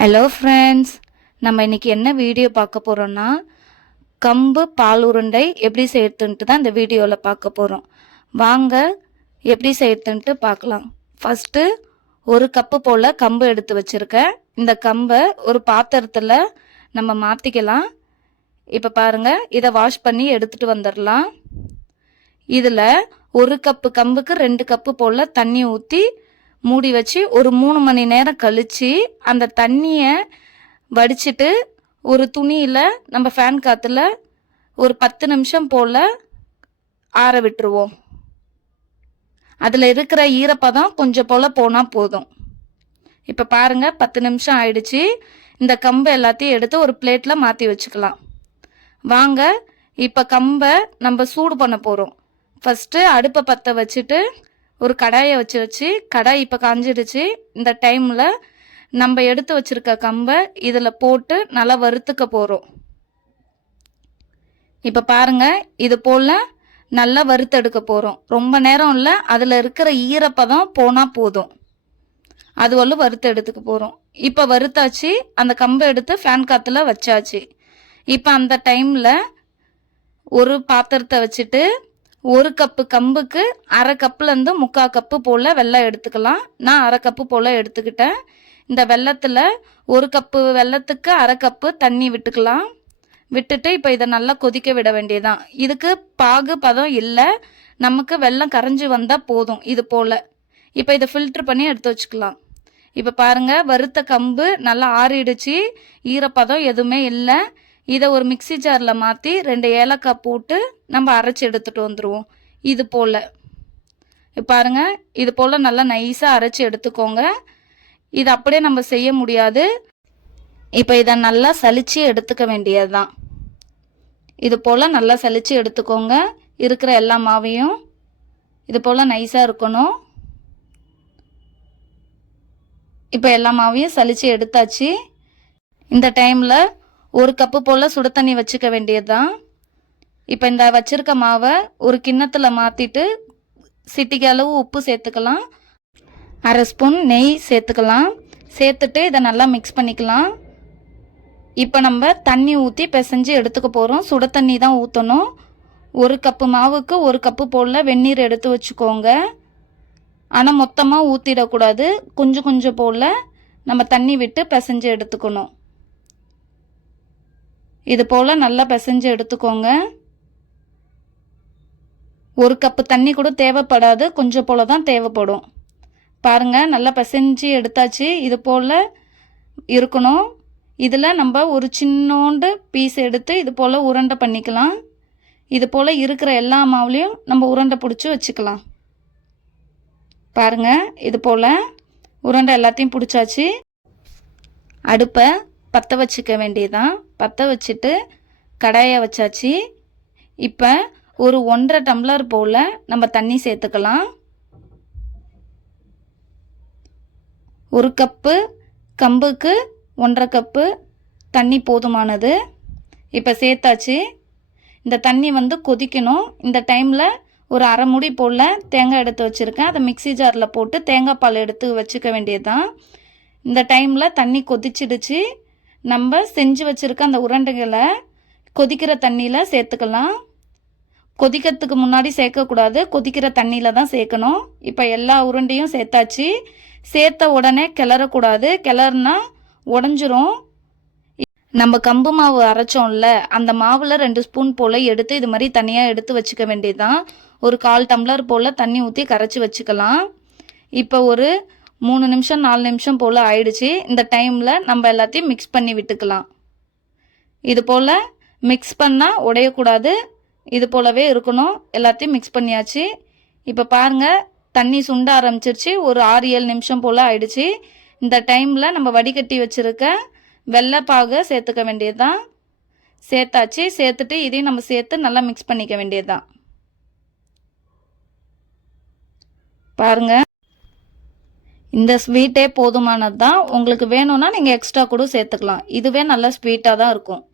Hello friends, நம்ம இன்றைக்கி என்ன வீடியோ பார்க்க போகிறோன்னா கம்பு பால் உருண்டை எப்படி செய்யறதுன்ட்டு தான் இந்த வீடியோவில் பார்க்க போகிறோம். வாங்க எப்படி செய்யறதுன்ட்டு பார்க்கலாம். ஃபஸ்ட்டு ஒரு கப்பு போல் கம்பு எடுத்து வச்சுருக்கேன். இந்த கம்பை ஒரு பாத்திரத்தில் நம்ம மாற்றிக்கலாம். இப்போ பாருங்கள், இதை வாஷ் பண்ணி எடுத்துகிட்டு வந்துடலாம். இதில் ஒரு கப்பு கம்புக்கு 2 கப்பு போல் தண்ணி ஊற்றி மூடி வச்சு ஒரு 3 மணி நேரம் கழித்து அந்த தண்ணியை வடிச்சிட்டு ஒரு துணியில் நம்ம ஃபேன் காற்றுல ஒரு 10 நிமிஷம் போல் ஆற விட்டுருவோம். அதில் இருக்கிற ஈரப்பதம் கொஞ்சம் போல் போனால் போதும். இப்போ பாருங்கள், 10 நிமிஷம் ஆயிடுச்சு. இந்த கம்பை எல்லாத்தையும் எடுத்து ஒரு பிளேட்டில் மாற்றி வச்சுக்கலாம். வாங்க இப்போ கம்பை நம்ம சூடு பண்ண போகிறோம். ஃபஸ்ட்டு அடுப்பை பற்ற வச்சுட்டு ஒரு கடாயை வச்சு கடாய் இப்போ காஞ்சிடுச்சு. இந்த டைமில் நம்ம எடுத்து வச்சுருக்க கம்பை இதில் போட்டு நல்லா வறுத்துக்க போகிறோம். இப்போ பாருங்கள், இது போல் நல்லா வறுத்தெடுக்க போகிறோம். ரொம்ப நேரம் இல்லை, அதில் இருக்கிற ஈரப்பதம் போனால் போதும். அதுவரை வறுத்து எடுத்துக்க போகிறோம். இப்போ வறுத்தாச்சு, அந்த கம்பை எடுத்து ஃபேன் காற்றுல வச்சாச்சு. இப்போ அந்த டைமில் ஒரு பாத்திரத்தை வச்சுட்டு ஒரு கப்பு கம்புக்கு அரை கப்புலேருந்து 3/4 கப்பு போல் வெல்லம் எடுத்துக்கலாம். நான் அரை கப்பு போல் எடுத்துக்கிட்டேன். இந்த வெல்லத்தில் ஒரு கப்பு வெல்லத்துக்கு அரை கப்பு தண்ணி விட்டுக்கலாம். விட்டுட்டு இப்போ இதை நல்லா கொதிக்க விட வேண்டியதான். இதுக்கு பாகு பதம் இல்லை, நமக்கு வெல்லம் கரைஞ்சி வந்தால் போதும். இது போல் இப்போ இதை ஃபில்ட்ரு பண்ணி எடுத்து வச்சுக்கலாம். இப்போ பாருங்கள், வறுத்த கம்பு நல்லா ஆறிடுச்சு, ஈரப்பதம் எதுவுமே இல்லை. இதை ஒரு மிக்சி ஜாரில் மாற்றி 2 ஏலக்காய் போட்டு நம்ம அரைச்சி எடுத்துகிட்டு வந்துடுவோம். இது போல் பாருங்கள், இது போல் நல்லா நைஸாக அரைச்சி எடுத்துக்கோங்க. இது அப்படியே நம்ம செய்ய முடியாது. இப்போ இதை நல்லா சலிச்சு எடுத்துக்க வேண்டியது தான். இது போல் நல்லா சலிச்சு எடுத்துக்கோங்க. இருக்கிற எல்லா மாவையும் இது போல் நைஸாக இருக்கணும். இப்போ எல்லா மாவையும் சலிச்சு எடுத்தாச்சு. இந்த டைமில் ஒரு கப்பு போல் சுடு தண்ணி வச்சுக்க வேண்டியது தான். இப்போ இந்த வச்சுருக்க மாவை ஒரு கிண்ணத்தில் மாற்றிட்டு சிட்டிக்கு அளவு உப்பு சேர்த்துக்கலாம். அரை ஸ்பூன் நெய் சேர்த்துக்கலாம். சேர்த்துட்டு இதை நல்லா மிக்ஸ் பண்ணிக்கலாம். இப்போ நம்ம தண்ணி ஊற்றி பிசைஞ்சு எடுத்துக்க போகிறோம். சுட தண்ணி தான் ஊற்றணும். ஒரு கப்பு மாவுக்கு ஒரு கப்பு போல் வெந்நீர் எடுத்து வச்சுக்கோங்க. ஆனால் மொத்தமாக ஊற்றிடக்கூடாது. கொஞ்சம் கொஞ்சம் போல் நம்ம தண்ணி விட்டு பிசைஞ்சு எடுத்துக்கணும். இது போல் நல்லா பிசைஞ்சு எடுத்துக்கோங்க. ஒரு கப்பு தண்ணி கூட தேவைப்படாது, கொஞ்சம் போல் தான் தேவைப்படும். பாருங்கள், நல்லா பிசைஞ்சு எடுத்தாச்சு. இது போல் இருக்கணும். இதில் நம்ம ஒரு சின்னோண்டு பீஸ் எடுத்து இது போல் உருண்டை பண்ணிக்கலாம். இது போல் இருக்கிற எல்லா மாவுலையும் நம்ம உருண்டை பிடிச்சி வச்சுக்கலாம். பாருங்கள், இது போல் உருண்டை எல்லாத்தையும் பிடிச்சாச்சு. அடுப்பை பற்ற வச்சுக்க வேண்டியதான். பற்ற வச்சுட்டு கடாயை வச்சாச்சு. இப்போ ஒரு 1.5 டம்ளர் போல் நம்ம தண்ணி சேர்த்துக்கலாம். ஒரு கப்பு கம்புக்கு 1.5 கப்பு தண்ணி போதுமானது. இப்போ சேர்த்தாச்சு. இந்த தண்ணி கொதிக்கணும். இந்த டைமில் ஒரு அரை மூடி போல் தேங்காய் எடுத்து வச்சுருக்கேன். அதை மிக்சி ஜாரில் போட்டு தேங்காய் பால் எடுத்து வச்சுக்க வேண்டியது தான். இந்த டைமில் தண்ணி கொதிச்சிடுச்சு. நம்ம செஞ்சு வச்சுருக்க அந்த உருண்டைகளை கொதிக்கிற தண்ணியில் சேர்த்துக்கலாம். கொதிக்கிறதுக்கு முன்னாடி சேர்க்கக்கூடாது, கொதிக்கிற தண்ணியில் தான் சேர்க்கணும். இப்போ எல்லா உருண்டையும் சேர்த்தாச்சு. சேர்த்த உடனே கிளறக்கூடாது, கிளறுனா உடஞ்சிரும். நம்ம கம்பு மாவு அரைச்சோம்ல, அந்த மாவில் 2 ஸ்பூன் போல் எடுத்து இது மாதிரி தனியாக எடுத்து வச்சுக்க வேண்டியதுதான். ஒரு 1/4 டம்ளர் போல் தண்ணி ஊற்றி கரைச்சி வச்சுக்கலாம். இப்போ ஒரு 3 நிமிஷம் 4 நிமிஷம் போல் ஆயிடுச்சு. இந்த டைமில் நம்ம எல்லாத்தையும் மிக்ஸ் பண்ணி விட்டுக்கலாம். இது போல் மிக்ஸ் பண்ணால் உடையக்கூடாது, இது போலவே இருக்கணும். எல்லாத்தையும் மிக்ஸ் பண்ணியாச்சு. இப்போ பாருங்கள், தண்ணி சுண்ட ஆரம்பிச்சிருச்சு. ஒரு 6-7 நிமிஷம் போல் ஆயிடுச்சு. இந்த டைமில் நம்ம வடிகட்டி வச்சுருக்க வெள்ளைப்பாகை சேர்த்துக்க வேண்டியது தான். சேர்த்தாச்சு. சேர்த்துட்டு இதையும் நம்ம சேர்த்து நல்லா மிக்ஸ் பண்ணிக்க வேண்டியது தான். பாருங்கள், இந்த ஸ்வீட்டே போதுமானது தான். உங்களுக்கு வேணும்னா நீங்கள் எக்ஸ்ட்ரா கூட சேர்த்துக்கலாம். இதுவே நல்லா ஸ்வீட்டாக தான் இருக்கும்.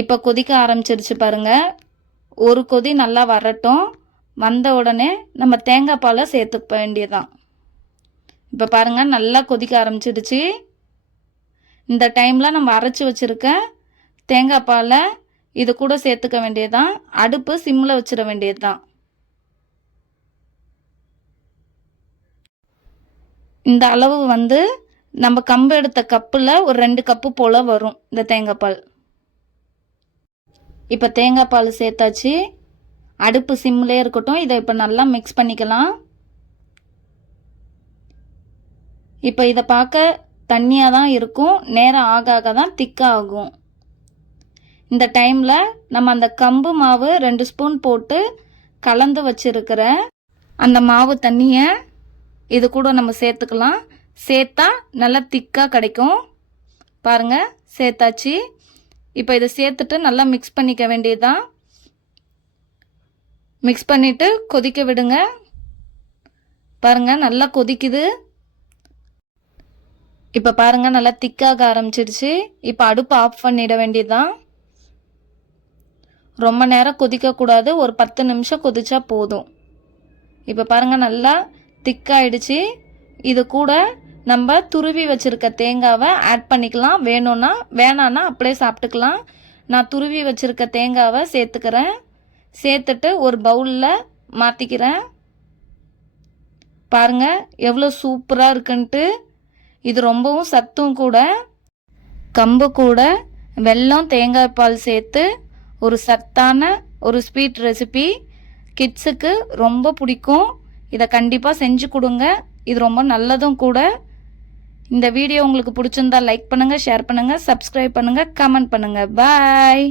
இப்போ கொதிக்க ஆரம்பிச்சிருச்சு பாருங்கள். ஒரு கொதி நல்லா வரட்டும். வந்த உடனே நம்ம தேங்காய் பாலை சேர்த்துக்க வேண்டியதுதான். இப்போ பாருங்கள் நல்லா கொதிக்க ஆரம்பிச்சிடுச்சு. இந்த டைமில் நம்ம அரைச்சி வச்சுருக்க தேங்காய் பாலை இது கூட சேர்த்துக்க வேண்டியதுதான். அடுப்பு சிம்மில் வச்சிட வேண்டியது தான். இந்த அளவு வந்து நம்ம கம்பு எடுத்த கப்பில் ஒரு 2 கப்பு போல் வரும் இந்த தேங்காய் பால். இப்போ தேங்காய் பால் சேர்த்தாச்சு. அடுப்பு சிம்மிலே இருக்கட்டும். இதை இப்போ நல்லா மிக்ஸ் பண்ணிக்கலாம். இப்போ இதை பார்க்க தண்ணியாக தான் இருக்கும். நேரம் ஆக ஆக தான் திக்காக ஆகும். இந்த டைமில் நம்ம அந்த கம்பு மாவு 2 ஸ்பூன் போட்டு கலந்து வச்சிருக்கிற அந்த மாவு தண்ணியை இது கூட நம்ம சேர்த்துக்கலாம். சேர்த்தா நல்லா திக்காக கிடைக்கும். பாருங்கள் சேர்த்தாச்சு. இப்போ இதை சேர்த்துட்டு நல்லா மிக்ஸ் பண்ணிக்க வேண்டியதுதான். மிக்ஸ் பண்ணிவிட்டு கொதிக்க விடுங்க. பாருங்கள் நல்லா கொதிக்குது. இப்போ பாருங்கள் நல்லா திக்காக ஆரம்பிச்சிடுச்சு. இப்போ அடுப்பு ஆஃப் பண்ணிட வேண்டியதுதான். ரொம்ப நேரம் கொதிக்கக்கூடாது. ஒரு 10 நிமிஷம் கொதிச்சா போதும். இப்போ பாருங்கள் நல்லா திக்காயிடுச்சு. இது கூட நம்ம துருவி வச்சுருக்க தேங்காவை ஆட் பண்ணிக்கலாம். வேணும்னா, வேணான்னா அப்படியே சாப்பிட்டுக்கலாம். நான் துருவி வச்சுருக்க தேங்காவை சேர்த்துக்கிறேன். சேர்த்துட்டு ஒரு பவுலில் மாற்றிக்கிறேன். பாருங்கள் எவ்வளோ சூப்பராக இருக்குன்ட்டு. இது ரொம்பவும் சத்தும் கூட. கம்பு கூட வெல்லம் தேங்காய் பால் சேர்த்து ஒரு சத்தான ஒரு ஸ்வீட் ரெசிபி. கிட்ஸுக்கு ரொம்ப பிடிக்கும். இதை கண்டிப்பாக செஞ்சு கொடுங்க. இது ரொம்ப நல்லதும் கூட. இந்த வீடியோ உங்களுக்கு பிடிச்சிருந்தா லைக் பண்ணுங்கள், ஷேர் பண்ணுங்கள், சப்ஸ்கிரைப் பண்ணுங்கள், கமெண்ட் பண்ணுங்கள். பாய்.